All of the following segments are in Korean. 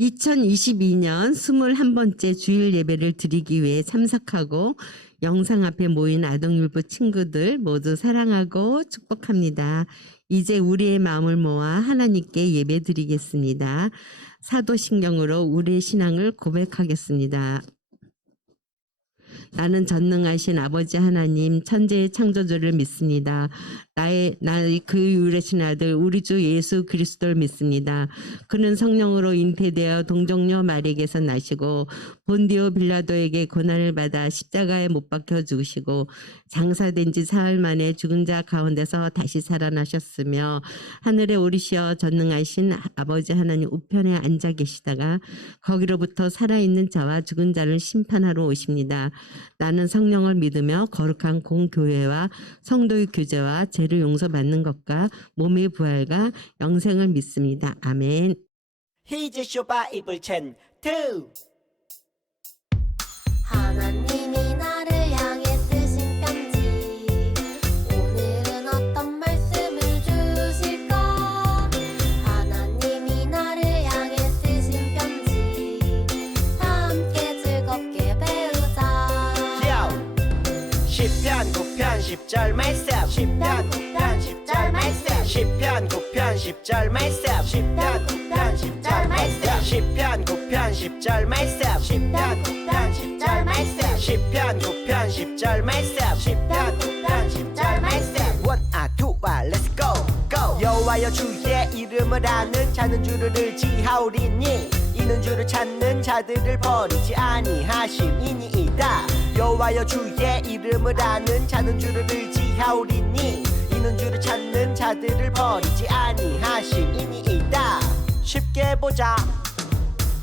2022년 21번째 주일 예배를 드리기 위해 참석하고 영상 앞에 모인 아동율부 친구들 모두 사랑하고 축복합니다. 이제 우리의 마음을 모아 하나님께 예배 드리겠습니다. 사도신경으로 우리의 신앙을 고백하겠습니다. 나는 전능하신 아버지 하나님 천지의 창조주를 믿습니다. 나의 그 유일하신 아들 우리 주 예수 그리스도를 믿습니다. 그는 성령으로 잉태되어 동정녀 마리에게서 나시고 본디오 빌라도에게 고난을 받아 십자가에 못 박혀 죽으시고 장사된 지 사흘 만에 죽은 자 가운데서 다시 살아나셨으며 하늘에 오르시어 전능하신 아버지 하나님 우편에 앉아 계시다가 거기로부터 살아있는 자와 죽은 자를 심판하러 오십니다. 나는 성령을 믿으며 거룩한 공교회와 성도의 교제와 죄를 용서받는 것과 몸의 부활과 영생을 믿습니다. 아멘. Here's your Bible 10, 2. 하나님이 나를 향해 쓰신 편지 오늘은 어떤 말씀을 주실까 하나님이 나를 향해 쓰신 편지 함께 즐겁게 배우자 시편 9편 10절 말씀 시편 9편 10절 말씀 시편 9편 10절 말씀 시편 9편 10절 말씀 시편 9편 10절 말씀 시편 9편 10절 말씀 시편 9편 10절 말씀 시편 9편 10절 말씀 원아 투아 let's go go 여호와여 주의 이름을 아는 자는 주를 의지하오리니 이는 주를 찾는 자들을 버리지 아니하심이니이다 여호와여 주의 이름을 아는 자는 주를 의지하오리니 이는 주를 찾는 자들을 버리지 아니하심이니이다 쉽게 보자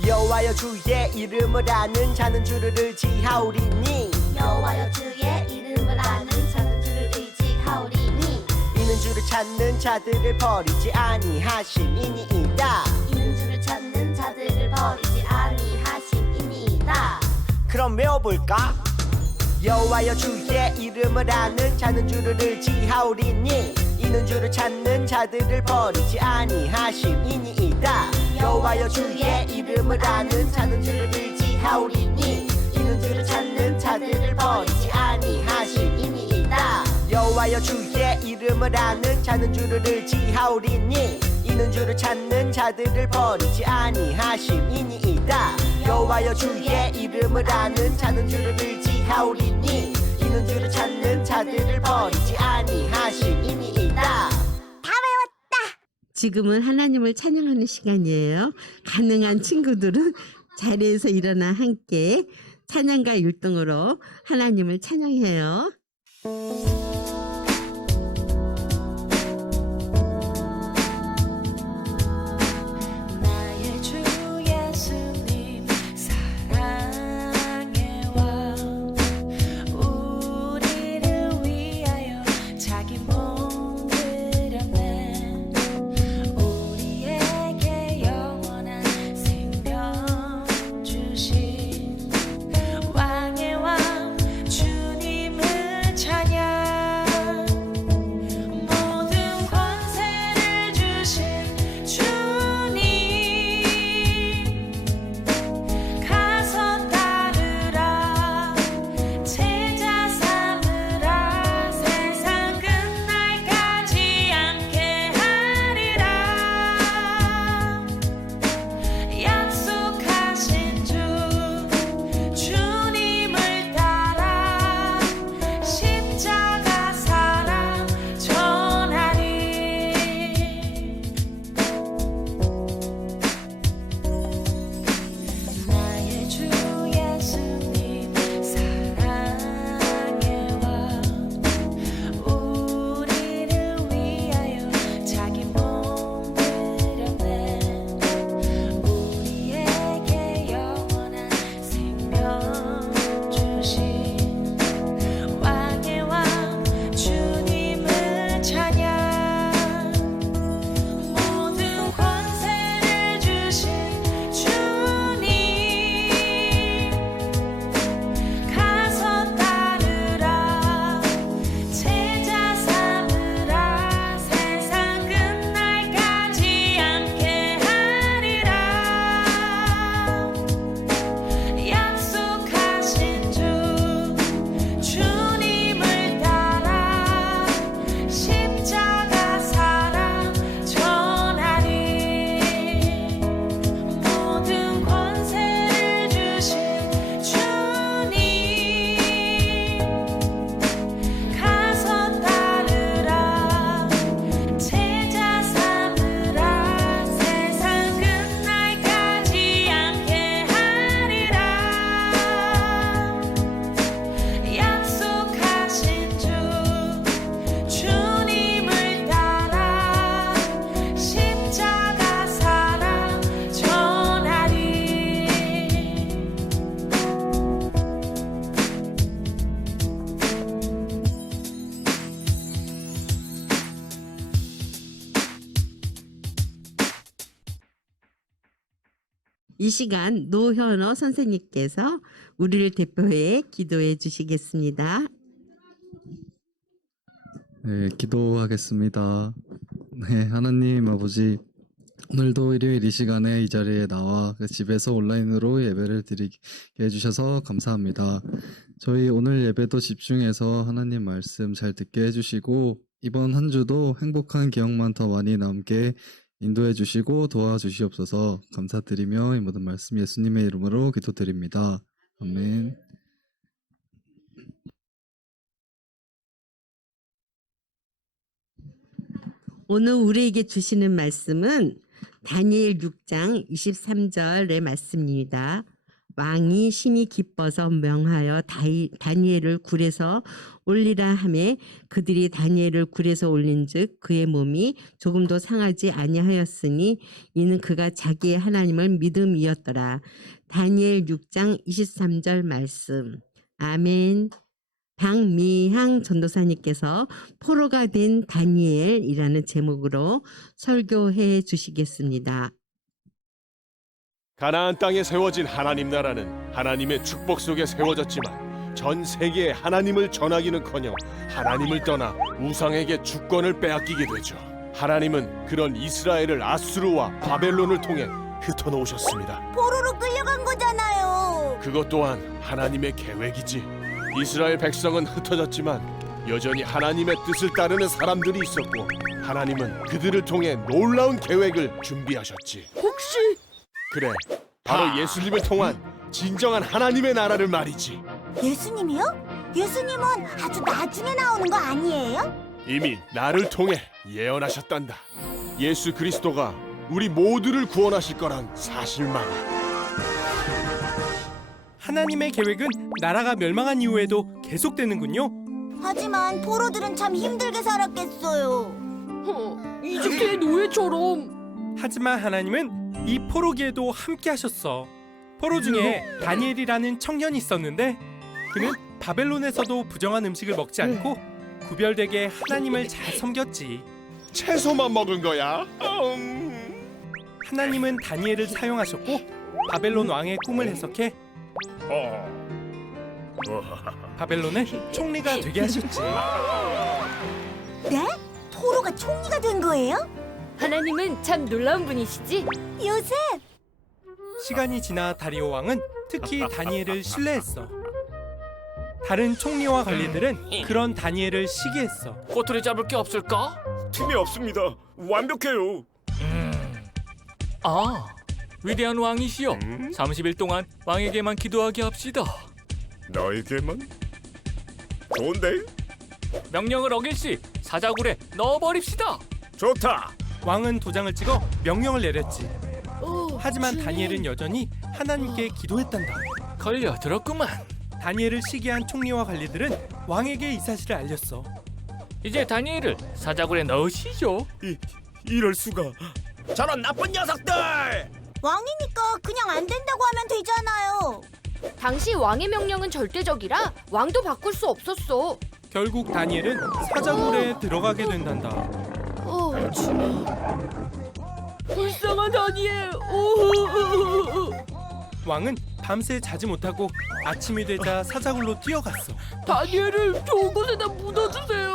여호와여 주의 이름을 아는 자는 주를 의지하오리니 여호와여 주의 이름을 아는 자는 주를 의지하오리니 이는 주를 찾는 자들을 버리지 아니하심이니이다 이는 주를 찾는 자들을 버리지 아니하심이니이다 그럼 외워볼까? 여호와여 주의 이름을 아는 자는 주를 의지하오리니 이는 주를 찾는 자들을 버리지 아니하심이니이다 여호와여 주의 이름을 아는 자는 주를 의지하오리니 이는 주를 찾는 자들을 버리지 아니하심이니이다 여호와여 주의 이름을 아는 자는 주를 의지하오리니 이는 주를 찾는 자들을 버리지 아니하심이니이다 여호와여 주의 이름을 아는 자는 주를 의지하오리니 이는 주를 찾는 자들을 버리지 아니하심이니이다 지금은 하나님을 찬양하는 시간이에요. 가능한 친구들은 자리에서 일어나 함께 찬양가 율동으로 하나님을 찬양해요. 나의 주 예수님 사랑의 왕 우리를 위하여 자기 몸 드렸네 우리에게 영원한 생명 주신 왕의 왕 주님을 찬양 이 시간 노현호 선생님께서 우리를 대표해 기도해 주시겠습니다. 네, 기도하겠습니다. 네, 하나님 아버지, 오늘도 일요일 이 시간에 이 자리에 나와 집에서 온라인으로 예배를 드리게 해주셔서 감사합니다. 저희 오늘 예배도 집중해서 하나님 말씀 잘 듣게 해주시고 이번 한 주도 행복한 기억만 더 많이 남게 인도해 주시고 도와주시옵소서. 감사드리며 이 모든 말씀 예수님의 이름으로 기도드립니다. 아멘. 오늘 우리에게 주시는 말씀은 다니엘 6장 23절의 말씀입니다. 왕이 심히 기뻐서 명하여 다니엘을 굴에서 올리라 하매 그들이 다니엘을 굴에서 올린즉 그의 몸이 조금도 상하지 아니하였으니 이는 그가 자기의 하나님을 믿음이었더라. 다니엘 6장 23절 말씀. 아멘. 박미향 전도사님께서 포로가 된 다니엘이라는 제목으로 설교해 주시겠습니다. 가나안 땅에 세워진 하나님 나라는 하나님의 축복 속에 세워졌지만 전 세계에 하나님을 전하기는커녕 하나님을 떠나 우상에게 주권을 빼앗기게 되죠. 하나님은 그런 이스라엘을 아수르와 바벨론을 통해 흩어놓으셨습니다. 포로로 끌려간 거잖아요. 그것 또한 하나님의 계획이지. 이스라엘 백성은 흩어졌지만 여전히 하나님의 뜻을 따르는 사람들이 있었고 하나님은 그들을 통해 놀라운 계획을 준비하셨지. 혹시 그래, 바로 예수님을 통한 진정한 하나님의 나라를 말이지. 예수님이요? 예수님은 아주 나중에 나오는 거 아니에요? 이미 나를 통해 예언하셨단다. 예수 그리스도가 우리 모두를 구원하실 거란 사실만이. 하나님의 계획은 나라가 멸망한 이후에도 계속되는군요. 하지만 포로들은 참 힘들게 살았겠어요. 이집트의 노예처럼. 하지만 하나님은 이 포로기에도 함께 하셨어. 포로 중에 다니엘이라는 청년이 있었는데 그는 바벨론에서도 부정한 음식을 먹지 않고 구별되게 하나님을 잘 섬겼지. 채소만 먹은 거야? 하나님은 다니엘을 사용하셨고 바벨론 왕의 꿈을 해석해 바벨론의 총리가 되게 하셨지. 네? 포로가 총리가 된 거예요? 하나님은 참 놀라운 분이시지? 요셉! 시간이 지나 다리오 왕은 특히 다니엘을 신뢰했어. 다른 총리와 관리들은 그런 다니엘을 시기했어. 꼬투리 잡을 게 없을까? 틈이 없습니다. 완벽해요. 위대한 왕이시여, 30일 동안 왕에게만 기도하게 합시다. 너에게만? 좋은데? 명령을 어길 시 사자굴에 넣어버립시다. 좋다. 왕은 도장을 찍어 명령을 내렸지. 하지만 다니엘은 여전히 하나님께 기도했단다. 걸려들었구만. 다니엘을 시기한 총리와 관리들은 왕에게 이 사실을 알렸어. 이제 다니엘을 사자굴에 넣으시죠. 이럴 수가. 저런 나쁜 녀석들! 왕이니까 그냥 안 된다고 하면 되잖아요. 당시 왕의 명령은 절대적이라 왕도 바꿀 수 없었어. 결국 다니엘은 사자굴에 들어가게 된단다. 주님. 불쌍한 다니엘. 왕은 밤새 자지 못하고 아침이 되자 사자굴로 뛰어갔어. 다니엘을 좋은 곳에다 묻어주세요.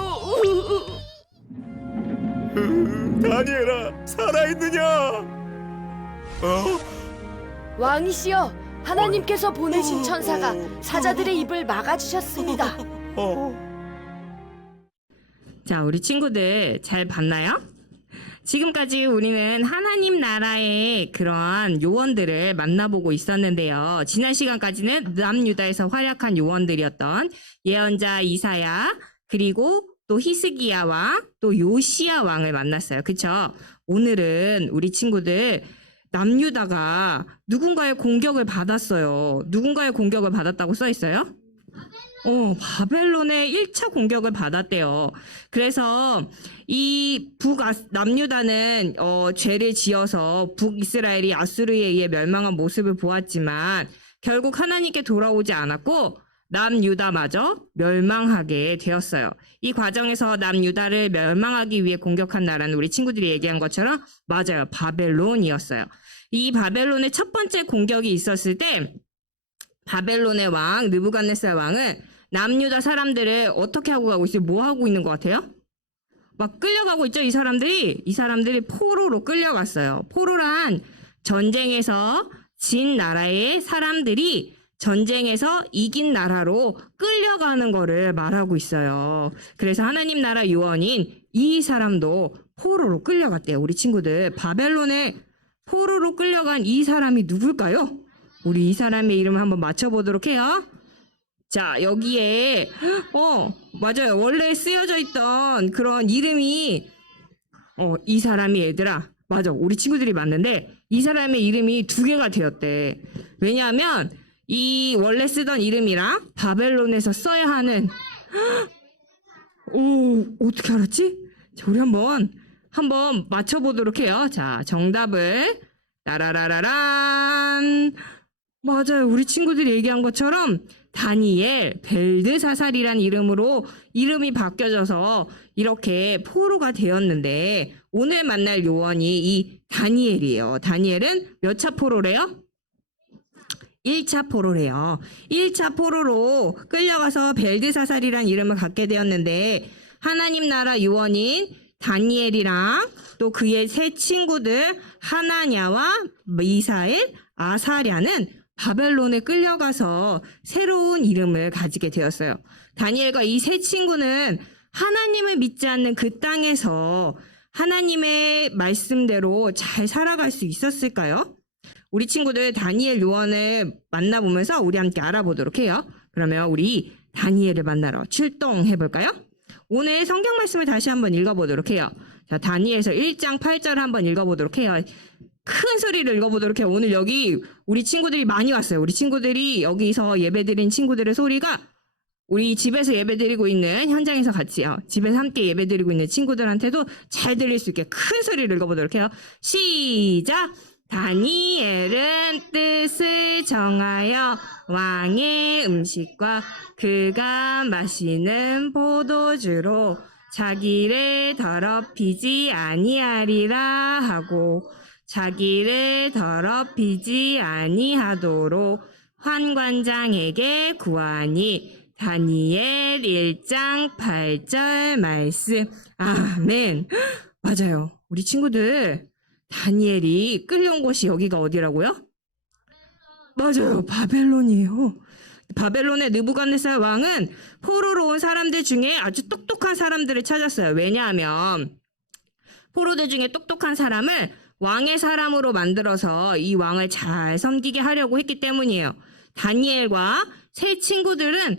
다니엘아, 살아있느냐? 왕이시여, 하나님께서 보내신 천사가 사자들의 입을 막아주셨습니다. 자, 우리 친구들 잘 봤나요? 지금까지 우리는 하나님 나라의 그런 요원들을 만나보고 있었는데요. 지난 시간까지는 남유다에서 활약한 요원들이었던 예언자 이사야, 그리고 또 히스기야 왕, 또 요시야 왕을 만났어요. 그쵸? 오늘은 우리 친구들 남유다가 누군가의 공격을 받았어요. 누군가의 공격을 받았다고 써 있어요? 바벨론의 1차 공격을 받았대요. 그래서 이 남유다는 죄를 지어서 북이스라엘이 아수르에 의해 멸망한 모습을 보았지만 결국 하나님께 돌아오지 않았고 남유다마저 멸망하게 되었어요. 이 과정에서 남유다를 멸망하기 위해 공격한 나라는 우리 친구들이 얘기한 것처럼 맞아요. 바벨론이었어요. 이 바벨론의 첫 번째 공격이 있었을 때 바벨론의 왕 느부갓네살 왕은 남유다 사람들을 어떻게 하고 가고 있어요? 뭐 하고 있는 것 같아요? 막 끌려가고 있죠. 이 사람들이 포로로 끌려갔어요. 포로란 전쟁에서 진 나라의 사람들이 전쟁에서 이긴 나라로 끌려가는 거를 말하고 있어요. 그래서 하나님 나라 요원인 이 사람도 포로로 끌려갔대요. 우리 친구들, 바벨론에 포로로 끌려간 이 사람이 누굴까요? 우리 이 사람의 이름을 한번 맞춰보도록 해요. 자, 여기에 맞아요. 원래 쓰여져 있던 그런 이름이 이 사람이 얘들아, 맞아. 우리 친구들이 맞는데 이 사람의 이름이 두 개가 되었대. 왜냐하면 이 원래 쓰던 이름이랑 바벨론에서 써야 하는 어떻게 알았지? 자, 우리 한번 맞춰보도록 해요. 자, 정답을 따라라라란. 맞아요. 우리 친구들이 얘기한 것처럼 다니엘 벨드사살이란 이름으로 이름이 바뀌어져서 이렇게 포로가 되었는데 오늘 만날 요원이 이 다니엘이에요. 다니엘은 몇 차 포로래요? 1차 포로래요. 1차 포로로 끌려가서 벨드사살이란 이름을 갖게 되었는데 하나님 나라 요원인 다니엘이랑 또 그의 세 친구들 하나냐와 미사엘, 아사랴는 바벨론에 끌려가서 새로운 이름을 가지게 되었어요. 다니엘과 이 세 친구는 하나님을 믿지 않는 그 땅에서 하나님의 말씀대로 잘 살아갈 수 있었을까요? 우리 친구들 다니엘 요원을 만나보면서 우리 함께 알아보도록 해요. 그러면 우리 다니엘을 만나러 출동해 볼까요? 오늘 성경 말씀을 다시 한번 읽어보도록 해요. 자, 다니엘서 1장 8절을 한번 읽어보도록 해요. 큰 소리를 읽어보도록 해요. 오늘 여기 우리 친구들이 많이 왔어요. 우리 친구들이 여기서 예배드린 친구들의 소리가 우리 집에서 예배드리고 있는 현장에서 같이요. 집에서 함께 예배드리고 있는 친구들한테도 잘 들릴 수 있게 큰 소리를 읽어보도록 해요. 시작! 다니엘은 뜻을 정하여 왕의 음식과 그가 마시는 포도주로 자기를 더럽히지 아니하리라 하고 자기를 더럽히지 아니하도록 환관장에게 구하니 다니엘 1장 8절 말씀. 아멘. 맞아요. 우리 친구들 다니엘이 끌려온 곳이 여기가 어디라고요? 맞아요. 바벨론이에요. 바벨론의 느부갓네살 왕은 포로로 온 사람들 중에 아주 똑똑한 사람들을 찾았어요. 왜냐하면 포로들 중에 똑똑한 사람을 왕의 사람으로 만들어서 이 왕을 잘 섬기게 하려고 했기 때문이에요. 다니엘과 세 친구들은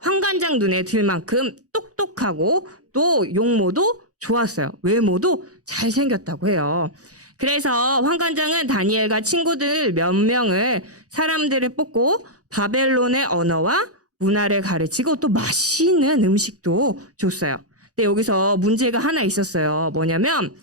환관장 눈에 들 만큼 똑똑하고 또 용모도 좋았어요. 외모도 잘생겼다고 해요. 그래서 환관장은 다니엘과 친구들 몇 명을 사람들을 뽑고 바벨론의 언어와 문화를 가르치고 또 맛있는 음식도 줬어요. 근데 여기서 문제가 하나 있었어요. 뭐냐면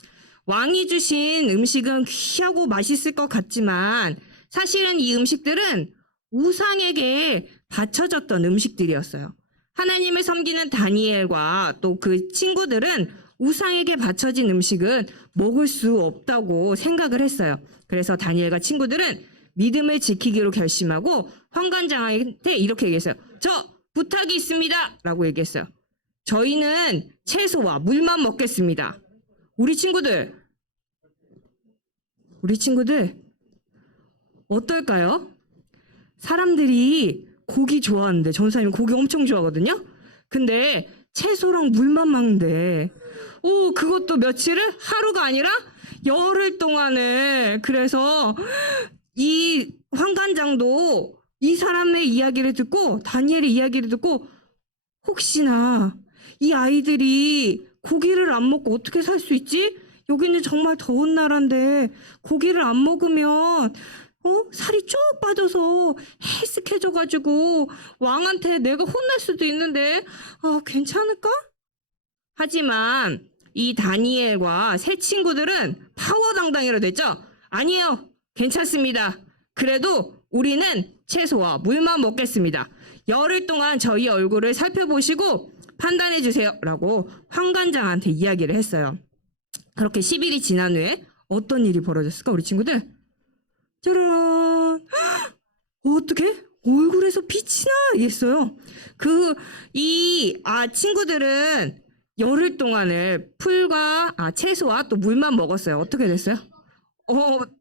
왕이 주신 음식은 귀하고 맛있을 것 같지만 사실은 이 음식들은 우상에게 바쳐졌던 음식들이었어요. 하나님을 섬기는 다니엘과 또 그 친구들은 우상에게 바쳐진 음식은 먹을 수 없다고 생각을 했어요. 그래서 다니엘과 친구들은 믿음을 지키기로 결심하고 환관장한테 이렇게 얘기했어요. 저 부탁이 있습니다 라고 얘기했어요. 저희는 채소와 물만 먹겠습니다. 우리 친구들 어떨까요? 사람들이 고기 좋아하는데 전사님 고기 엄청 좋아하거든요. 근데 채소랑 물만 먹는데 그것도 며칠을? 하루가 아니라 열흘 동안을. 그래서 이 환관장도 이 사람의 이야기를 듣고 다니엘의 이야기를 듣고 혹시나 이 아이들이 고기를 안 먹고 어떻게 살 수 있지? 여기는 정말 더운 나라인데 고기를 안 먹으면 살이 쭉 빠져서 헬스케져가지고 왕한테 내가 혼날 수도 있는데 괜찮을까? 하지만 이 다니엘과 세 친구들은 파워당당이라 됐죠? 아니에요. 괜찮습니다. 그래도 우리는 채소와 물만 먹겠습니다. 열흘 동안 저희 얼굴을 살펴보시고 판단해 주세요 라고 환관장한테 이야기를 했어요. 그렇게 10일이 지난 후에 어떤 일이 벌어졌을까 우리 친구들? 짜란. 어떻게? 얼굴에서 빛이 나! 이랬어요. 친구들은 열흘 동안을 풀과, 채소와 또 물만 먹었어요. 어떻게 됐어요?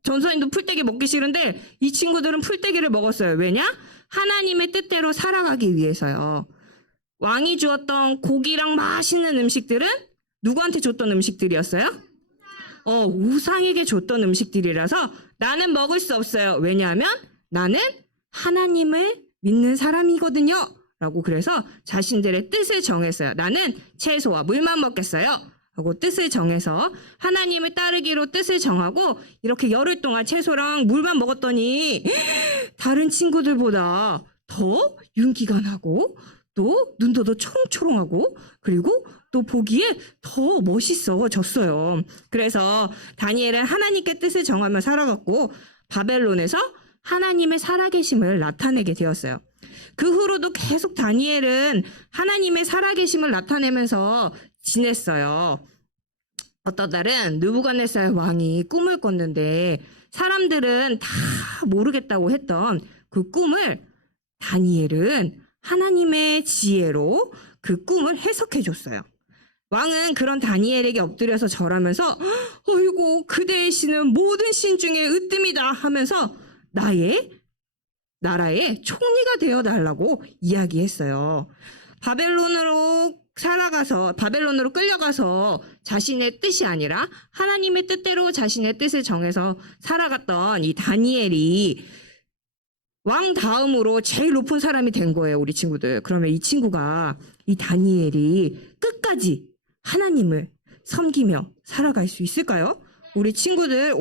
전사님도 풀떼기 먹기 싫은데 이 친구들은 풀떼기를 먹었어요. 왜냐? 하나님의 뜻대로 살아가기 위해서요. 왕이 주었던 고기랑 맛있는 음식들은 누구한테 줬던 음식들이었어요? 우상에게 줬던 음식들이라서 나는 먹을 수 없어요. 왜냐하면 나는 하나님을 믿는 사람이거든요. 라고 그래서 자신들의 뜻을 정했어요. 나는 채소와 물만 먹겠어요. 하고 뜻을 정해서 하나님을 따르기로 뜻을 정하고 이렇게 열흘 동안 채소랑 물만 먹었더니 다른 친구들보다 더 윤기가 나고 또 눈도 더 초롱초롱하고 그리고 또 보기에 더 멋있어졌어요. 그래서 다니엘은 하나님께 뜻을 정하며 살아갔고 바벨론에서 하나님의 살아계심을 나타내게 되었어요. 그 후로도 계속 다니엘은 하나님의 살아계심을 나타내면서 지냈어요. 어떤 날은 느부갓네살 왕이 꿈을 꿨는데 사람들은 다 모르겠다고 했던 그 꿈을 다니엘은 하나님의 지혜로 그 꿈을 해석해 줬어요. 왕은 그런 다니엘에게 엎드려서 절하면서 어이고 그대의 신은 모든 신 중에 으뜸이다 하면서 나라의 총리가 되어 달라고 이야기했어요. 바벨론으로 끌려가서 자신의 뜻이 아니라 하나님의 뜻대로 자신의 뜻을 정해서 살아갔던 이 다니엘이 왕 다음으로 제일 높은 사람이 된 거예요, 우리 친구들. 그러면 이 다니엘이 끝까지 하나님을 섬기며 살아갈 수 있을까요? 우리 친구들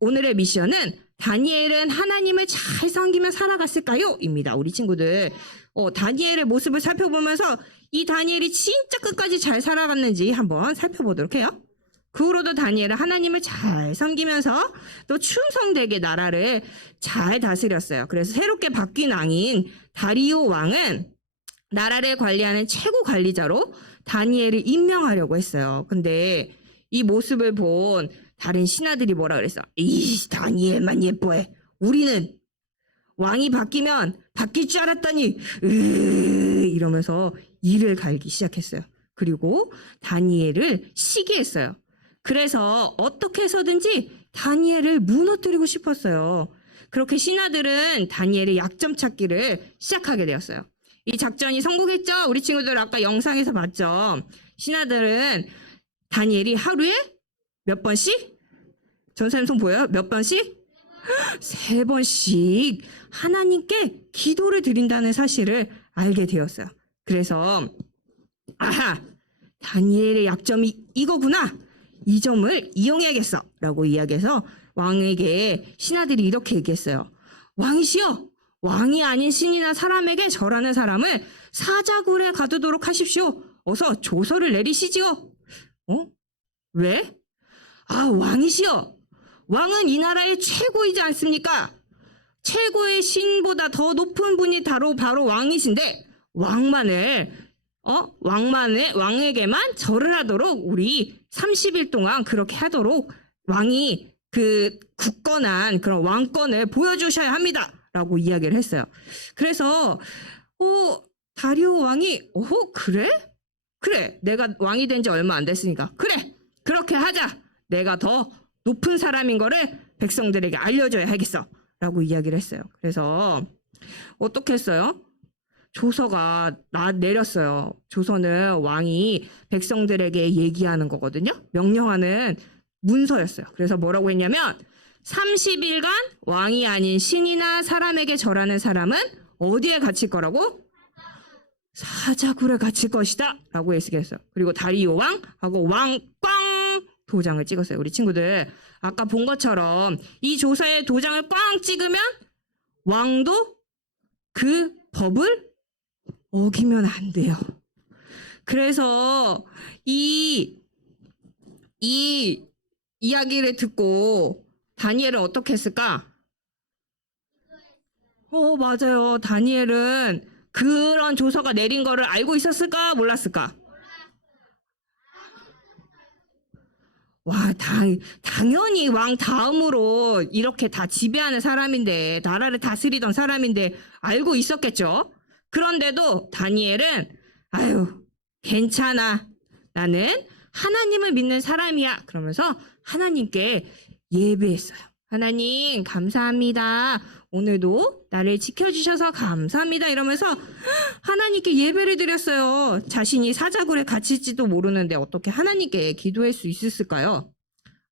오늘의 미션은 다니엘은 하나님을 잘 섬기며 살아갔을까요? 입니다. 우리 친구들 다니엘의 모습을 살펴보면서 이 다니엘이 진짜 끝까지 잘 살아갔는지 한번 살펴보도록 해요. 그 후로도 다니엘은 하나님을 잘 섬기면서 또 충성되게 나라를 잘 다스렸어요. 그래서 새롭게 바뀐 왕인 다리오 왕은 나라를 관리하는 최고 관리자로 다니엘을 임명하려고 했어요. 근데 이 모습을 본 다른 신하들이 뭐라 그랬어? 이 다니엘만 예뻐해. 우리는 왕이 바뀌면 바뀔 줄 알았더니 이러면서 이를 갈기 시작했어요. 그리고 다니엘을 시기했어요. 그래서 어떻게 해서든지 다니엘을 무너뜨리고 싶었어요. 그렇게 신하들은 다니엘의 약점 찾기를 시작하게 되었어요. 이 작전이 성공했죠? 우리 친구들 아까 영상에서 봤죠? 신하들은 다니엘이 하루에 몇 번씩? 전사님 손 보여요? 몇 번씩? 3번씩 하나님께 기도를 드린다는 사실을 알게 되었어요. 그래서 다니엘의 약점이 이거구나. 이 점을 이용해야겠어 라고 이야기해서 왕에게 신하들이 이렇게 얘기했어요. 왕이시여, 왕이 아닌 신이나 사람에게 절하는 사람을 사자굴에 가두도록 하십시오. 어서 조서를 내리시지요. 왜? 왕이시여, 왕은 이 나라의 최고이지 않습니까? 최고의 신보다 더 높은 분이 바로 왕이신데 왕에게만 절을 하도록 우리 30일 동안 그렇게 하도록 왕이 그 굳건한 그런 왕권을 보여주셔야 합니다. 라고 이야기를 했어요. 그래서 다리오 왕이 그래 내가 왕이 된 지 얼마 안 됐으니까 그래 그렇게 하자. 내가 더 높은 사람인 거를 백성들에게 알려줘야 하겠어. 라고 이야기를 했어요. 그래서 어떻게 했어요? 조서가 내렸어요. 조서는 왕이 백성들에게 얘기하는 거거든요. 명령하는 문서였어요. 그래서 뭐라고 했냐면 30일간 왕이 아닌 신이나 사람에게 절하는 사람은 어디에 갇힐 거라고? 사자굴에 갇힐 것이다 라고 얘기했어요. 그리고 다리오 왕하고 왕꽝 도장을 찍었어요. 우리 친구들 아까 본 것처럼 이 조서에 도장을 꽝 찍으면 왕도 그 법을 어기면 안 돼요. 그래서 이 이야기를 듣고 다니엘은 어떻게 했을까? 맞아요. 다니엘은 그런 조서가 내린 거를 알고 있었을까? 몰랐을까? 당연히 왕 다음으로 이렇게 다 지배하는 사람인데, 나라를 다스리던 사람인데 알고 있었겠죠. 그런데도 다니엘은 아유, 괜찮아. 나는 하나님을 믿는 사람이야. 그러면서 하나님께 예배했어요. 하나님, 감사합니다. 오늘도 나를 지켜주셔서 감사합니다. 이러면서 하나님께 예배를 드렸어요. 자신이 사자굴에 갇힐지도 모르는데 어떻게 하나님께 기도할 수 있었을까요?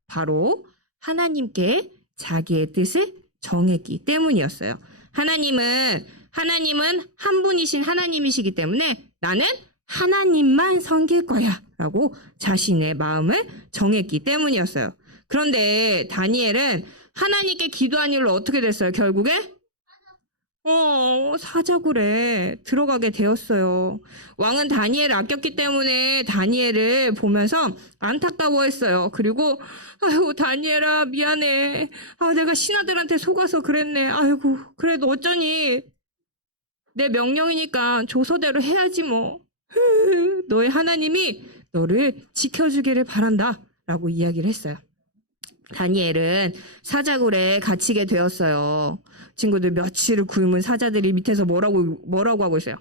바로 하나님께 자기의 뜻을 정했기 때문이었어요. 하나님은 한 분이신 하나님이시기 때문에 나는 하나님만 섬길 거야 라고 자신의 마음을 정했기 때문이었어요. 그런데 다니엘은 하나님께 기도한 일로 어떻게 됐어요? 결국에 사자굴에 들어가게 되었어요. 왕은 다니엘을 아꼈기 때문에 다니엘을 보면서 안타까워했어요. 그리고 아이고, 다니엘아, 미안해. 내가 신하들한테 속아서 그랬네. 아이고, 그래도 어쩌니. 내 명령이니까 조서대로 해야지 뭐. 너의 하나님이 너를 지켜주기를 바란다 라고 이야기를 했어요. 다니엘은 사자굴에 갇히게 되었어요. 친구들, 며칠을 굶은 사자들이 밑에서 뭐라고 하고 있어요?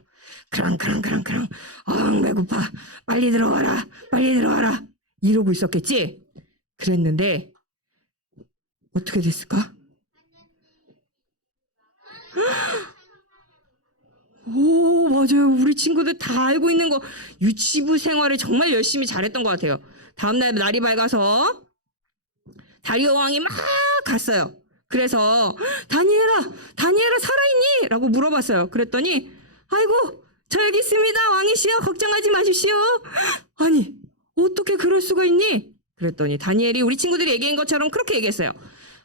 크랑크랑크랑크랑. 배고파. 빨리 들어와라. 빨리 들어와라. 이러고 있었겠지? 그랬는데 어떻게 됐을까? 오, 맞아요. 우리 친구들 다 알고 있는 거. 유치부 생활을 정말 열심히 잘했던 것 같아요. 다음날 날이 밝아서 다리오 왕이 막 갔어요. 그래서 다니엘아 살아있니? 라고 물어봤어요. 그랬더니 아이고, 저 여기 있습니다. 왕이시여, 걱정하지 마십시오. 아니, 어떻게 그럴 수가 있니? 그랬더니 다니엘이 우리 친구들이 얘기한 것처럼 그렇게 얘기했어요.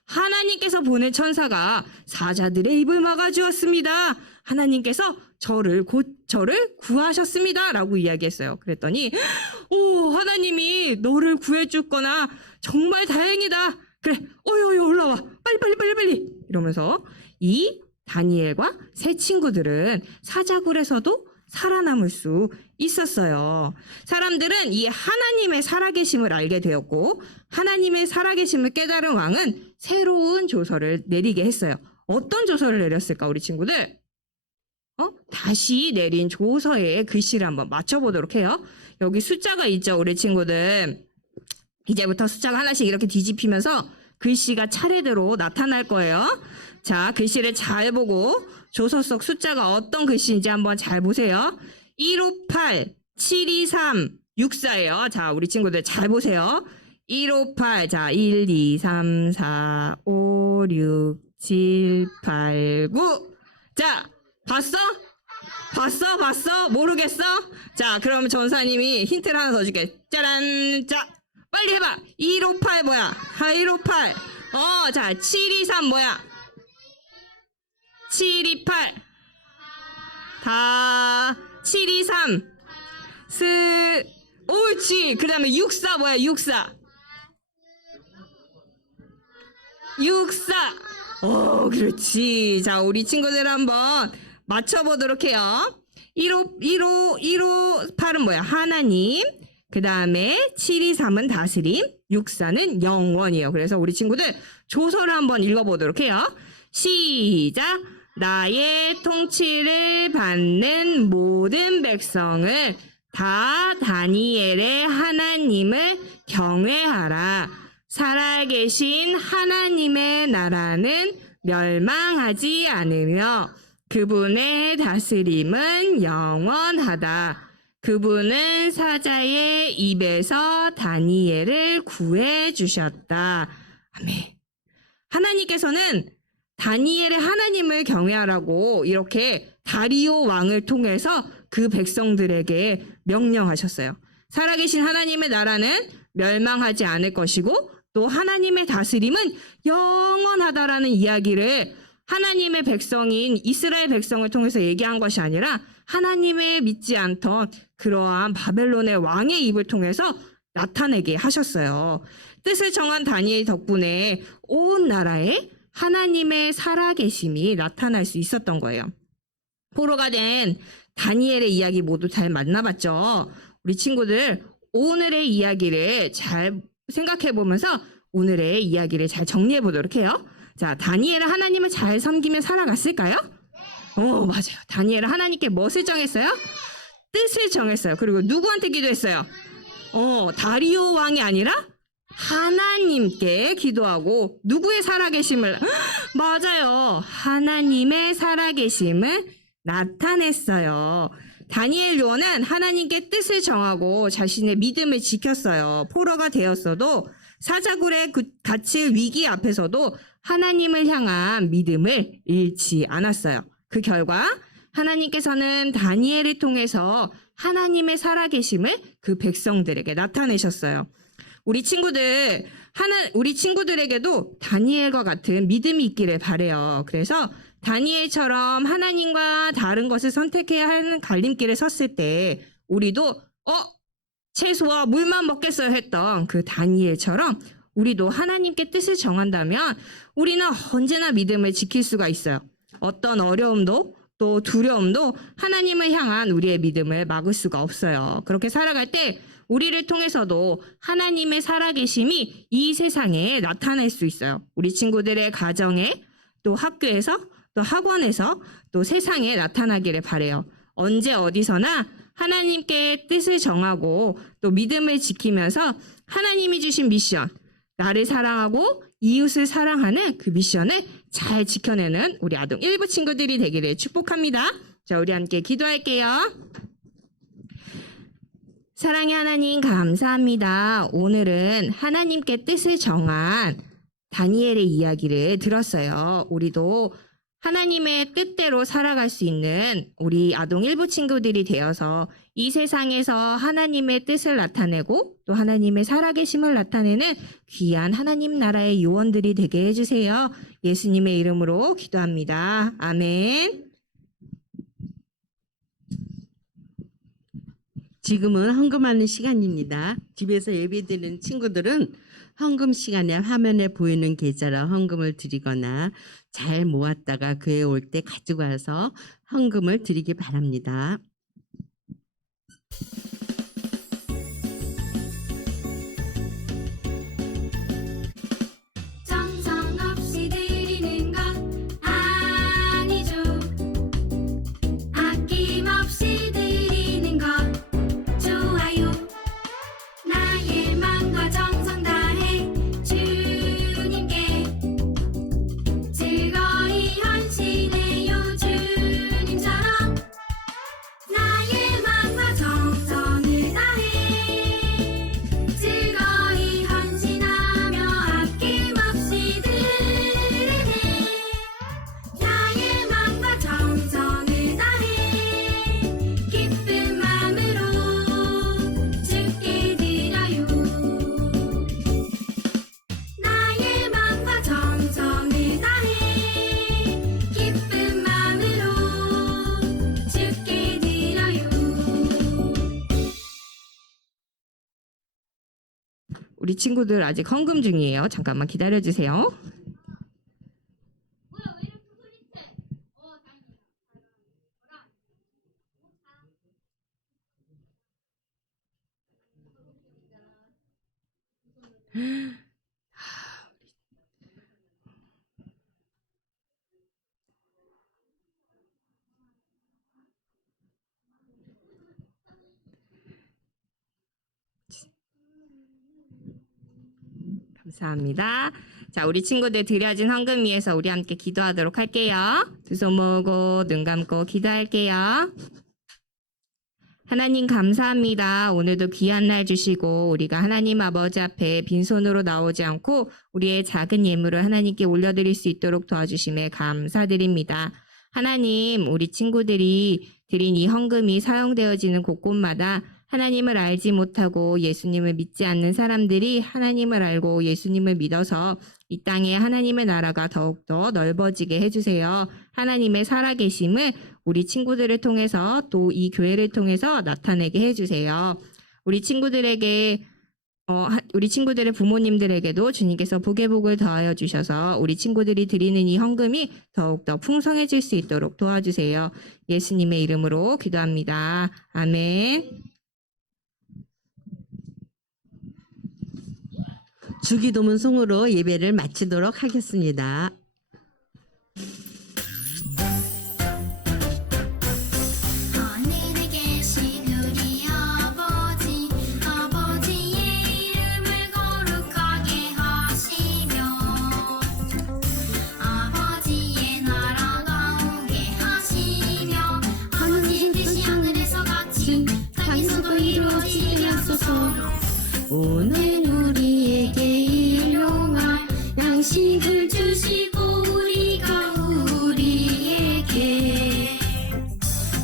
하나님께서 보낸 천사가 사자들의 입을 막아주었습니다. 하나님께서 저를 구하셨습니다. 라고 이야기했어요. 그랬더니 하나님이 너를 구해줄 거나 정말 다행이다. 그래, 올라와. 빨리. 이러면서 이 다니엘과 세 친구들은 사자굴에서도 살아남을 수 있었어요. 사람들은 이 하나님의 살아계심을 알게 되었고, 하나님의 살아계심을 깨달은 왕은 새로운 조서를 내리게 했어요. 어떤 조서를 내렸을까, 우리 친구들? 다시 내린 조서의 글씨를 한번 맞춰보도록 해요. 여기 숫자가 있죠, 우리 친구들. 이제부터 숫자가 하나씩 이렇게 뒤집히면서 글씨가 차례대로 나타날 거예요. 자, 글씨를 잘 보고 조서 속 숫자가 어떤 글씨인지 한번 잘 보세요. 158, 723, 64예요. 자, 우리 친구들 잘 보세요. 158, 자, 1, 2, 3, 4, 5, 6, 7, 8, 9. 자, 봤어? 모르겠어? 자, 그럼 전사님이 힌트를 하나 더 줄게. 짜란! 자, 빨리 해봐. 158 뭐야? 158. 자, 723 뭐야? 728. 다 723. 옳지. 그 다음에 64 뭐야? 64. 그렇지. 자, 우리 친구들 한번 맞춰보도록 해요. 158은 뭐야? 하나님. 그 다음에 723은 다스림, 64는 영원이에요. 그래서 우리 친구들 조서를 한번 읽어보도록 해요. 시작! 나의 통치를 받는 모든 백성을 다 다니엘의 하나님을 경외하라. 살아계신 하나님의 나라는 멸망하지 않으며 그분의 다스림은 영원하다. 그분은 사자의 입에서 다니엘을 구해 주셨다. 아멘. 하나님께서는 다니엘의 하나님을 경외하라고 이렇게 다리오 왕을 통해서 그 백성들에게 명령하셨어요. 살아계신 하나님의 나라는 멸망하지 않을 것이고 또 하나님의 다스림은 영원하다라는 이야기를 하나님의 백성인 이스라엘 백성을 통해서 얘기한 것이 아니라 하나님을 믿지 않던 그러한 바벨론의 왕의 입을 통해서 나타내게 하셨어요. 뜻을 정한 다니엘 덕분에 온 나라에 하나님의 살아계심이 나타날 수 있었던 거예요. 포로가 된 다니엘의 이야기 모두 잘 만나봤죠? 우리 친구들 오늘의 이야기를 잘 생각해 보면서 오늘의 이야기를 잘 정리해 보도록 해요. 자, 다니엘은 하나님을 잘 섬기며 살아갔을까요? 맞아요. 다니엘은 하나님께 무엇을 정했어요? 뜻을 정했어요. 그리고 누구한테 기도했어요? 다리오 왕이 아니라 하나님께 기도하고 누구의 살아계심을 맞아요. 하나님의 살아계심을 나타냈어요. 다니엘 요원은 하나님께 뜻을 정하고 자신의 믿음을 지켰어요. 포로가 되었어도 사자굴에 갇힐 위기 앞에서도 하나님을 향한 믿음을 잃지 않았어요. 그 결과 하나님께서는 다니엘을 통해서 하나님의 살아계심을 그 백성들에게 나타내셨어요. 우리 친구들에게도 다니엘과 같은 믿음이 있기를 바래요. 그래서 다니엘처럼 하나님과 다른 것을 선택해야 하는 갈림길에 섰을 때 우리도 채소와 물만 먹겠어요 했던 그 다니엘처럼 우리도 하나님께 뜻을 정한다면 우리는 언제나 믿음을 지킬 수가 있어요. 어떤 어려움도 또 두려움도 하나님을 향한 우리의 믿음을 막을 수가 없어요. 그렇게 살아갈 때 우리를 통해서도 하나님의 살아계심이 이 세상에 나타날 수 있어요. 우리 친구들의 가정에 또 학교에서 또 학원에서 또 세상에 나타나기를 바래요. 언제 어디서나 하나님께 뜻을 정하고 또 믿음을 지키면서 하나님이 주신 미션, 나를 사랑하고 이웃을 사랑하는 그 미션을 잘 지켜내는 우리 아동 1부 친구들이 되기를 축복합니다. 자, 우리 함께 기도할게요. 사랑의 하나님 감사합니다. 오늘은 하나님께 뜻을 정한 다니엘의 이야기를 들었어요. 우리도 하나님의 뜻대로 살아갈 수 있는 우리 아동 1부 친구들이 되어서 이 세상에서 하나님의 뜻을 나타내고 또 하나님의 살아계심을 나타내는 귀한 하나님 나라의 요원들이 되게 해주세요. 예수님의 이름으로 기도합니다. 아멘. 지금은 헌금하는 시간입니다. 집에서 예배드리는 친구들은 헌금 시간에 화면에 보이는 계좌로 헌금을 드리거나 잘 모았다가 교회 올 때 가지고 와서 헌금을 드리기 바랍니다. 정성 없이 드리는 것 아니죠. 아낌없이 드리는 것 좋아요. 나의 마음과 정성 다해 주님께 즐거이 헌신해요. 주님처럼 나의 마음과 정성을 다해 즐거이 헌신하며 아낌없이 드리네. 나의 마음과 정성을 다해 기쁜 마음으로 주께 드려요. 나의 마음과 정성을 다해 기쁜 마음으로 주께 드려요. 우리 친구들 아직 헌금 중이에요. 잠깐만 기다려주세요. 감사합니다. 자, 우리 친구들 드려진 헌금 위해서 우리 함께 기도하도록 할게요. 두 손 모으고 눈 감고 기도할게요. 하나님 감사합니다. 오늘도 귀한 날 주시고 우리가 하나님 아버지 앞에 빈손으로 나오지 않고 우리의 작은 예물을 하나님께 올려드릴 수 있도록 도와주심에 감사드립니다. 하나님, 우리 친구들이 드린 이 헌금이 사용되어지는 곳곳마다 하나님을 알지 못하고 예수님을 믿지 않는 사람들이 하나님을 알고 예수님을 믿어서 이 땅에 하나님의 나라가 더욱더 넓어지게 해주세요. 하나님의 살아계심을 우리 친구들을 통해서 또 이 교회를 통해서 나타내게 해주세요. 우리 친구들의 부모님들에게도 주님께서 복의 복을 더하여 주셔서 우리 친구들이 드리는 이 헌금이 더욱더 풍성해질 수 있도록 도와주세요. 예수님의 이름으로 기도합니다. 아멘. 주기도문 송으로 예배를 마치도록 하겠습니다. 하늘에 계신 우리 아버지 아버지의 이름을 거룩하게 하시며 아버지의 나라가 오게 하시며 아버지의 뜻이 하늘에서 같이 땅에서도 이루어지게 하소서. 오늘 우리에게 일용할 양식을 주시고 우리가 우리에게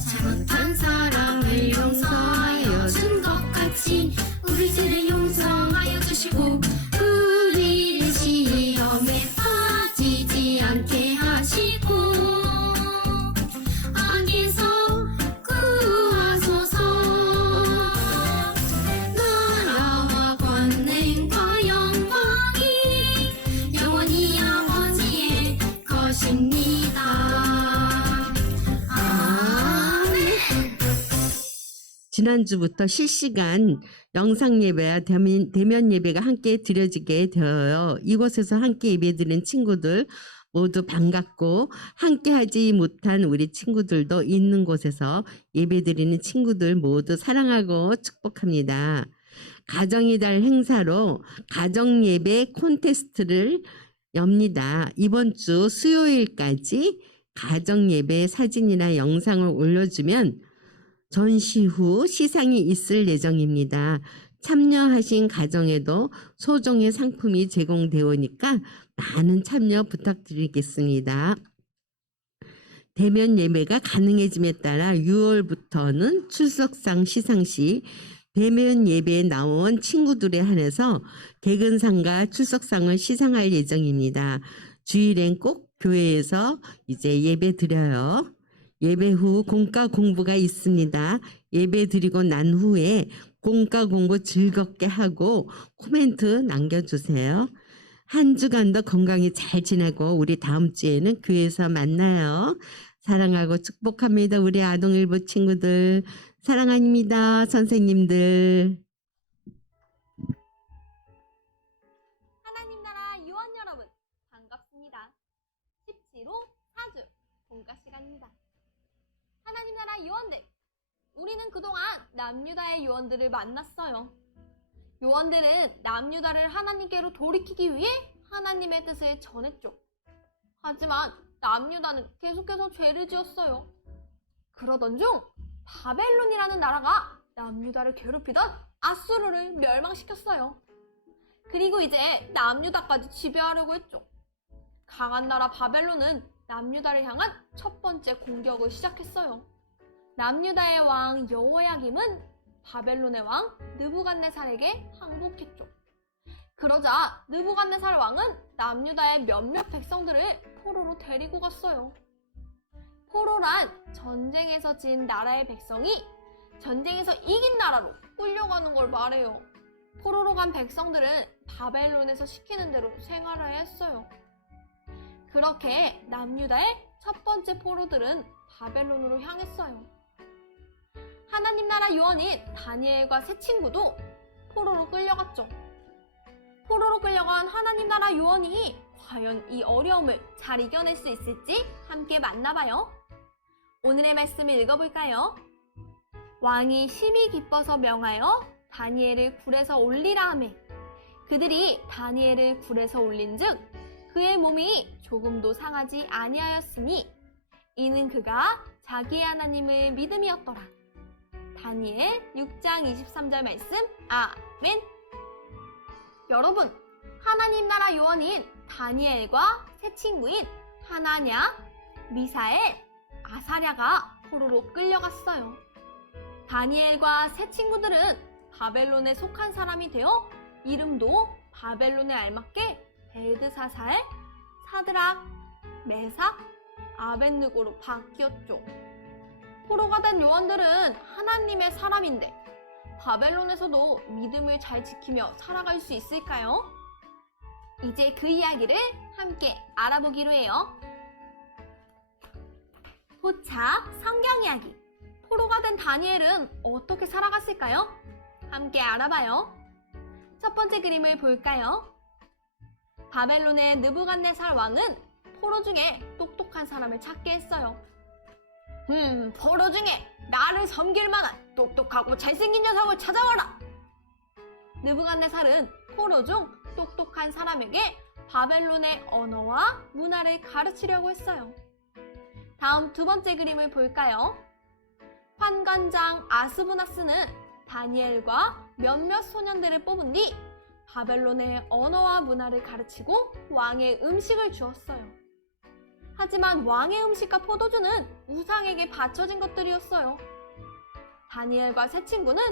잘못한 사람을 용서하여 준 것 같이 우리 죄를 용서하여 주시고 우리를 시험에 빠지지 않게 하시고 악에서 구하소서. 나라와 권능과 영광이 영원히 아버지의 것입니다. 아멘. 지난주부터 실시간 영상 예배와 대면 예배가 함께 드려지게 되어요. 이곳에서 함께 예배드린 친구들 모두 반갑고 함께하지 못한 우리 친구들도 있는 곳에서 예배드리는 친구들 모두 사랑하고 축복합니다. 가정의 달 행사로 가정 예배 콘테스트를 엽니다. 이번 주 수요일까지 가정 예배 사진이나 영상을 올려주면 전시 후 시상이 있을 예정입니다. 참여하신 가정에도 소정의 상품이 제공되오니까 많은 참여 부탁드리겠습니다. 대면 예배가 가능해짐에 따라 6월부터는 출석상 시상시 대면 예배에 나온 친구들에 한해서 개근상과 출석상을 시상할 예정입니다. 주일엔 꼭 교회에서 이제 예배 드려요. 예배 후 공과 공부가 있습니다. 예배 드리고 난 후에 공과 공부 즐겁게 하고 코멘트 남겨주세요. 한 주간도 건강히 잘 지내고 우리 다음 주에는 교회에서 만나요. 사랑하고 축복합니다. 우리 아동일보 친구들 사랑합니다. 선생님들. 하나님 나라 유언 여러분 반갑습니다. 17호 4주 본가 시간입니다. 하나님 나라 요원들, 우리는 그동안 남유다의 요원들을 만났어요. 요원들은 남유다를 하나님께로 돌이키기 위해 하나님의 뜻을 전했죠. 하지만 남유다는 계속해서 죄를 지었어요. 그러던 중 바벨론이라는 나라가 남유다를 괴롭히던 아수르를 멸망시켰어요. 그리고 이제 남유다까지 지배하려고 했죠. 강한 나라 바벨론은 남유다를 향한 첫 번째 공격을 시작했어요. 남유다의 왕 여호야김은 바벨론의 왕 느부갓네살에게 항복했죠. 그러자 느부갓네살 왕은 남유다의 몇몇 백성들을 포로로 데리고 갔어요. 포로란 전쟁에서 진 나라의 백성이 전쟁에서 이긴 나라로 끌려가는 걸 말해요. 포로로 간 백성들은 바벨론에서 시키는 대로 생활해야 했어요. 그렇게 남유다의 첫 번째 포로들은 바벨론으로 향했어요. 하나님 나라 요원인 다니엘과 세 친구도 포로로 끌려갔죠. 포로로 끌려간 하나님 나라 요원이 과연 이 어려움을 잘 이겨낼 수 있을지 함께 만나봐요. 오늘의 말씀을 읽어볼까요? 왕이 심히 기뻐서 명하여 다니엘을 굴에서 올리라 하매 그들이 다니엘을 굴에서 올린즉 그의 몸이 조금도 상하지 아니하였으니 이는 그가 자기의 하나님을 믿음이었더라. 다니엘 6장 23절 말씀 아멘. 여러분, 하나님 나라 요원인 다니엘과 세 친구인 하나냐, 미사엘, 아사랴가 포로로 끌려갔어요. 다니엘과 세 친구들은 바벨론에 속한 사람이 되어 이름도 바벨론에 알맞게 벨드사살, 사드락, 메삭, 아벳느고로 바뀌었죠. 포로가 된 요원들은 하나님의 사람인데 바벨론에서도 믿음을 잘 지키며 살아갈 수 있을까요? 이제 그 이야기를 함께 알아보기로 해요. 포착 성경 이야기. 포로가 된 다니엘은 어떻게 살아갔을까요? 함께 알아봐요. 첫 번째 그림을 볼까요? 바벨론의 느부갓네살 왕은 포로 중에 똑똑한 사람을 찾게 했어요. 포로 중에 나를 섬길 만한 똑똑하고 잘생긴 녀석을 찾아와라. 느부갓네살은 포로 중 똑똑한 사람에게 바벨론의 언어와 문화를 가르치려고 했어요. 다음 두 번째 그림을 볼까요? 환관장 아스부나스는 다니엘과 몇몇 소년들을 뽑은 뒤 바벨론의 언어와 문화를 가르치고 왕의 음식을 주었어요. 하지만 왕의 음식과 포도주는 우상에게 바쳐진 것들이었어요. 다니엘과 세 친구는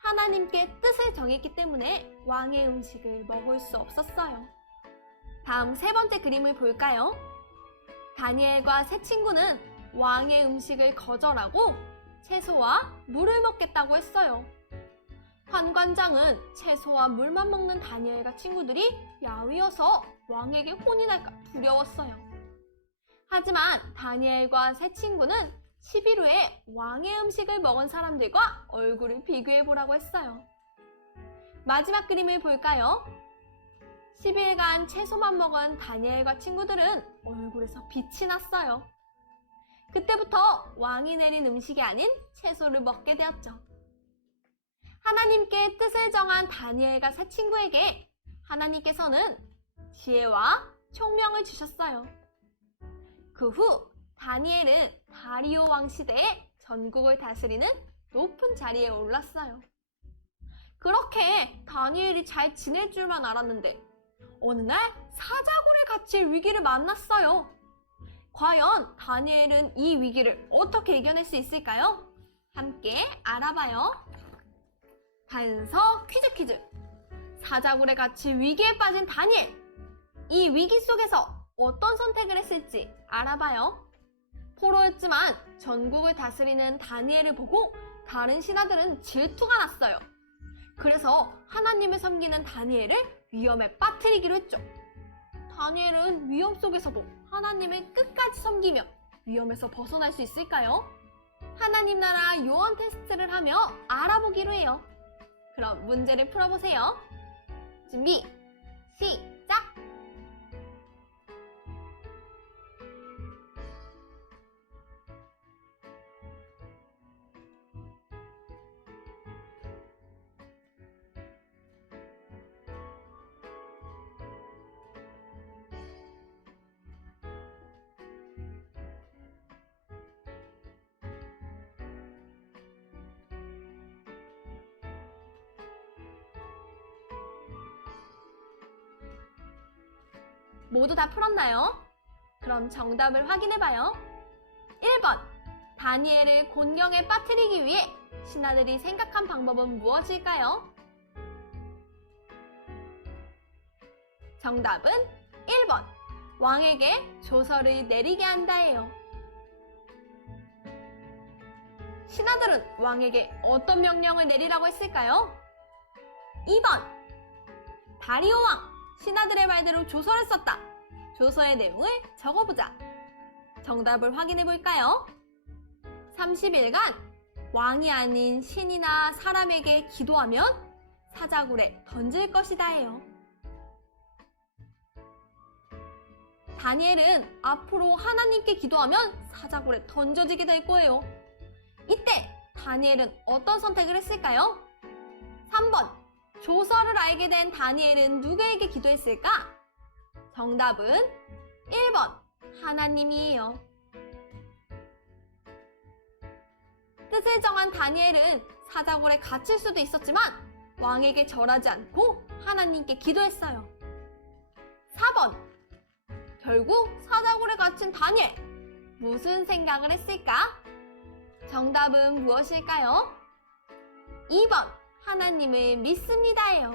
하나님께 뜻을 정했기 때문에 왕의 음식을 먹을 수 없었어요. 다음 세 번째 그림을 볼까요? 다니엘과 세 친구는 왕의 음식을 거절하고 채소와 물을 먹겠다고 했어요. 환관장은 채소와 물만 먹는 다니엘과 친구들이 야위어서 왕에게 혼이 날까 두려웠어요. 하지만 다니엘과 세 친구는 10일 후에 왕의 음식을 먹은 사람들과 얼굴을 비교해보라고 했어요. 마지막 그림을 볼까요? 10일간 채소만 먹은 다니엘과 친구들은 얼굴에서 빛이 났어요. 그때부터 왕이 내린 음식이 아닌 채소를 먹게 되었죠. 하나님께 뜻을 정한 다니엘과 세 친구에게 하나님께서는 지혜와 총명을 주셨어요. 그 후 다니엘은 다리오 왕 시대에 전국을 다스리는 높은 자리에 올랐어요. 그렇게 다니엘이 잘 지낼 줄만 알았는데 어느 날 사자굴에 갇힐 위기를 만났어요. 과연 다니엘은 이 위기를 어떻게 이겨낼 수 있을까요? 함께 알아봐요. 단서 퀴즈. 사자굴에 갇힐 위기에 빠진 다니엘. 이 위기 속에서 어떤 선택을 했을지 알아봐요. 포로였지만 전국을 다스리는 다니엘을 보고 다른 신하들은 질투가 났어요. 그래서 하나님을 섬기는 다니엘을 위험에 빠뜨리기로 했죠. 다니엘은 위험 속에서도 하나님을 끝까지 섬기며 위험에서 벗어날 수 있을까요? 하나님 나라 요원 테스트를 하며 알아보기로 해요. 그럼 문제를 풀어보세요. 준비, 시작! 모두 다 풀었나요? 그럼 정답을 확인해봐요. 1번, 다니엘을 곤경에 빠뜨리기 위해 신하들이 생각한 방법은 무엇일까요? 정답은 1번, 왕에게 조서를 내리게 한다예요. 신하들은 왕에게 어떤 명령을 내리라고 했을까요? 2번, 다리오 왕! 신하들의 말대로 조서를 썼다. 조서의 내용을 적어보자. 정답을 확인해 볼까요? 30일간 왕이 아닌 신이나 사람에게 기도하면 사자굴에 던질 것이다예요. 다니엘은 앞으로 하나님께 기도하면 사자굴에 던져지게 될 거예요. 이때 다니엘은 어떤 선택을 했을까요? 3번, 조서를 알게 된 다니엘은 누구에게 기도했을까? 정답은 1번, 하나님이에요. 뜻을 정한 다니엘은 사자굴에 갇힐 수도 있었지만 왕에게 절하지 않고 하나님께 기도했어요. 4번, 결국 사자굴에 갇힌 다니엘, 무슨 생각을 했을까? 정답은 무엇일까요? 2번, 하나님을 믿습니다예요.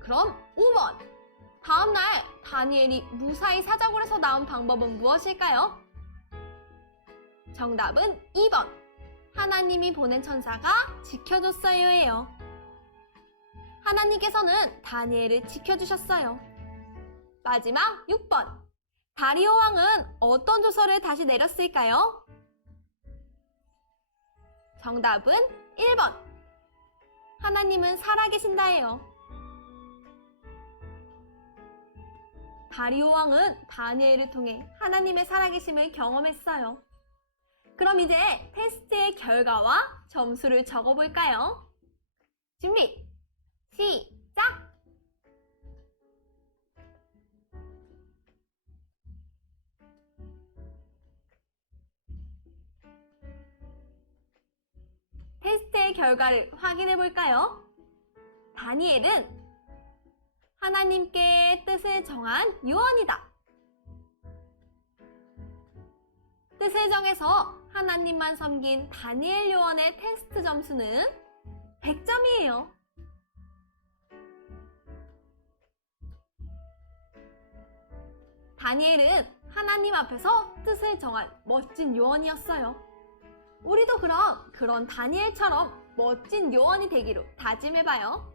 그럼 5번, 다음날 다니엘이 무사히 사자굴에서 나온 방법은 무엇일까요? 정답은 2번, 하나님이 보낸 천사가 지켜줬어요예요. 하나님께서는 다니엘을 지켜주셨어요. 마지막 6번, 다리오 왕은 어떤 조서를 다시 내렸을까요? 정답은 1번, 하나님은 살아계신다예요. 다리오 왕은 다니엘을 통해 하나님의 살아계심을 경험했어요. 그럼 이제 테스트의 결과와 점수를 적어볼까요? 준비, 시작! 테스트의 결과를 확인해 볼까요? 다니엘은 하나님께 뜻을 정한 요원이다. 뜻을 정해서 하나님만 섬긴 다니엘 요원의 테스트 점수는 100점이에요. 다니엘은 하나님 앞에서 뜻을 정한 멋진 요원이었어요. 우리도 그런 다니엘처럼 멋진 요원이 되기로 다짐해봐요.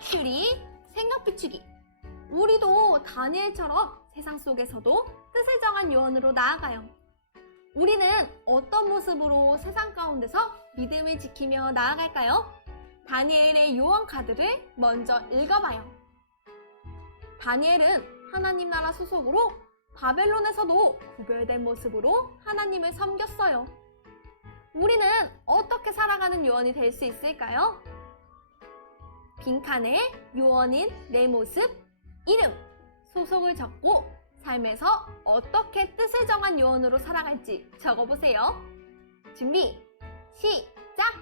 큐리, 생각 비추기. 우리도 다니엘처럼 세상 속에서도 뜻을 정한 요원으로 나아가요. 우리는 어떤 모습으로 세상 가운데서 믿음을 지키며 나아갈까요? 다니엘의 요원 카드를 먼저 읽어봐요. 다니엘은 하나님 나라 소속으로 바벨론에서도 구별된 모습으로 하나님을 섬겼어요. 우리는 어떻게 살아가는 요원이 될 수 있을까요? 빈칸에 요원인 내 모습, 이름, 소속을 적고 삶에서 어떻게 뜻을 정한 요원으로 살아갈지 적어보세요. 준비, 시작!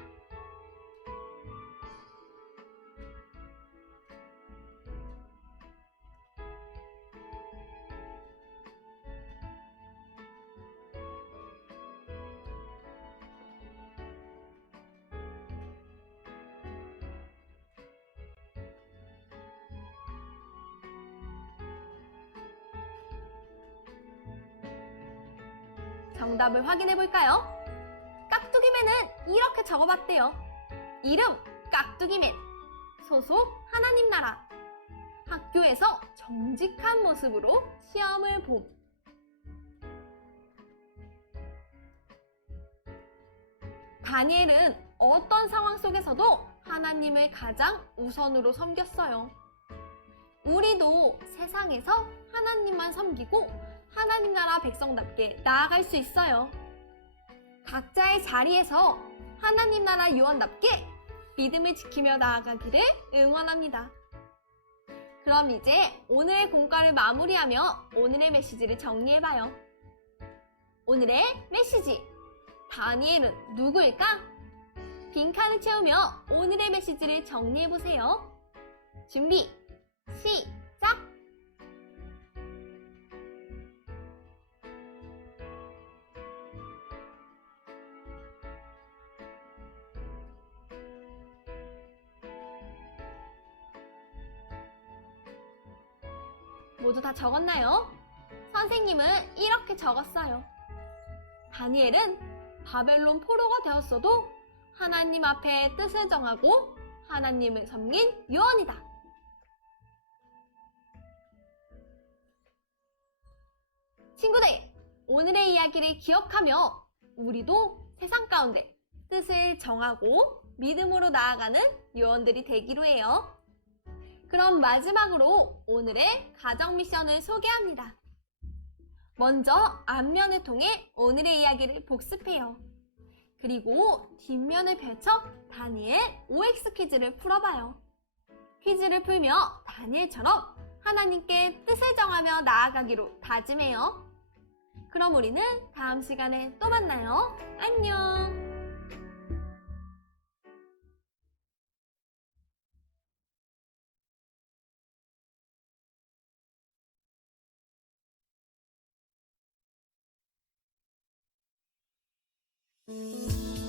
정답을 확인해 볼까요? 깍두기맨은 이렇게 적어봤대요. 이름 깍두기맨, 소속 하나님 나라, 학교에서 정직한 모습으로 시험을 봄. 다니엘은 어떤 상황 속에서도 하나님을 가장 우선으로 섬겼어요. 우리도 세상에서 하나님만 섬기고 하나님 나라 백성답게 나아갈 수 있어요. 각자의 자리에서 하나님 나라 요원답게 믿음을 지키며 나아가기를 응원합니다. 그럼 이제 오늘의 공과를 마무리하며 오늘의 메시지를 정리해봐요. 오늘의 메시지, 다니엘은 누구일까? 빈칸을 채우며 오늘의 메시지를 정리해보세요. 준비, 시작! 모두 다 적었나요? 선생님은 이렇게 적었어요. 다니엘은 바벨론 포로가 되었어도 하나님 앞에 뜻을 정하고 하나님을 섬긴 요원이다. 친구들, 오늘의 이야기를 기억하며 우리도 세상 가운데 뜻을 정하고 믿음으로 나아가는 요원들이 되기로 해요. 그럼 마지막으로 오늘의 가정 미션을 소개합니다. 먼저 앞면을 통해 오늘의 이야기를 복습해요. 그리고 뒷면을 펼쳐 다니엘 OX 퀴즈를 풀어봐요. 퀴즈를 풀며 다니엘처럼 하나님께 뜻을 정하며 나아가기로 다짐해요. 그럼 우리는 다음 시간에 또 만나요. 안녕! 음.